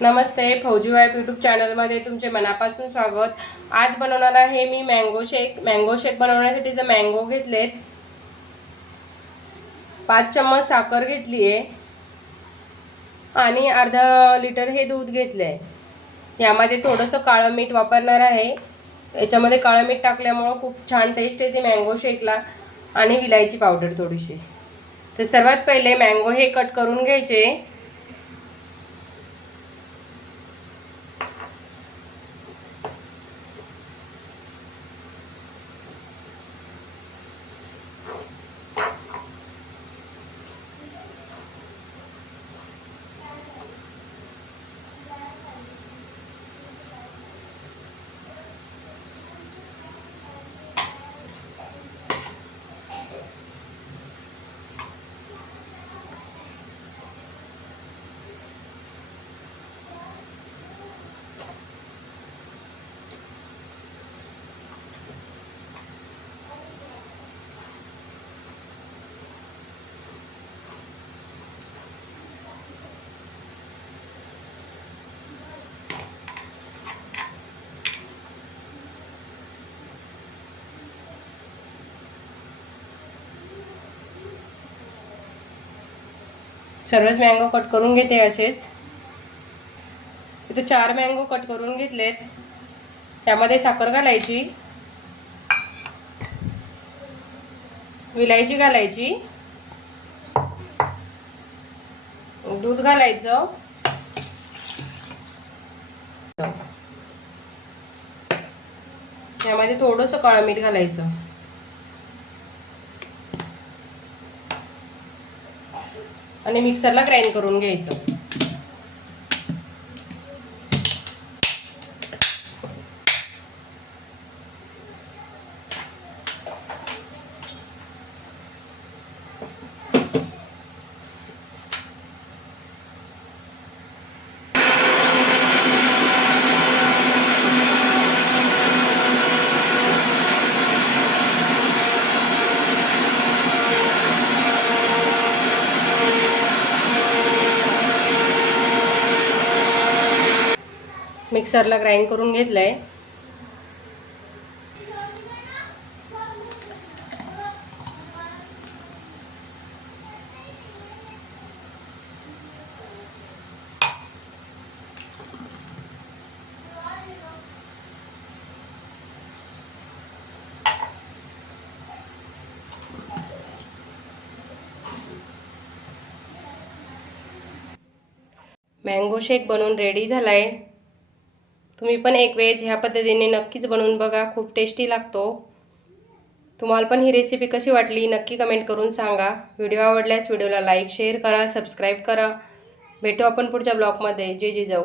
नमस्ते, फौजी wife YouTube चॅनलमध्ये तुमचे मनापासून स्वागत। आज बनवणार आहे मी मँगो शेक। मँगो शेक बनवण्यासाठी जे मँगो घेतलेत, 5 चम्मच साखर घेतली आहे आणि अर्धा लिटर हे दूध घेतले आहे। यामध्ये थोडंसं काळं मीठ वापरणार आहे। याच्यामध्ये काळं मीठ टाकल्यामुळे खूप छान टेस्ट येते मँगो शेकला, आणि विलायची पावडर थोडीशी। तर सर्वात पहिले मँगो हे कट करून घ्यायचे। सर्वच मँगो कट करून घेते असेच। इथे 4 मँगो कट करून घेतलेत। त्यामध्ये साखर घालायची, विलायची घालायची, दूध घालायचं, यामध्ये थोडंसं काळं मीठ घालायचं आणि मिक्सरला ग्राइंड करून घ्यायचं। मिक्सरला ग्राइंड करून घेतलंय। मँगो शेक बनवून रेडी झालाय। तुम्ही पण एक वेळेस ह्या पद्धतीने नक्कीच बनवून बघा, खूप टेस्टी लागतो। तुम्हाला पण ही रेसिपी कशी वाटली नक्की कमेंट करून सांगा। व्हिडिओ आवडल्यास व्हिडिओला लाईक शेअर करा, सबस्क्राईब करा। भेटू आपण पुढच्या ब्लॉगमध्ये। जे जाऊ।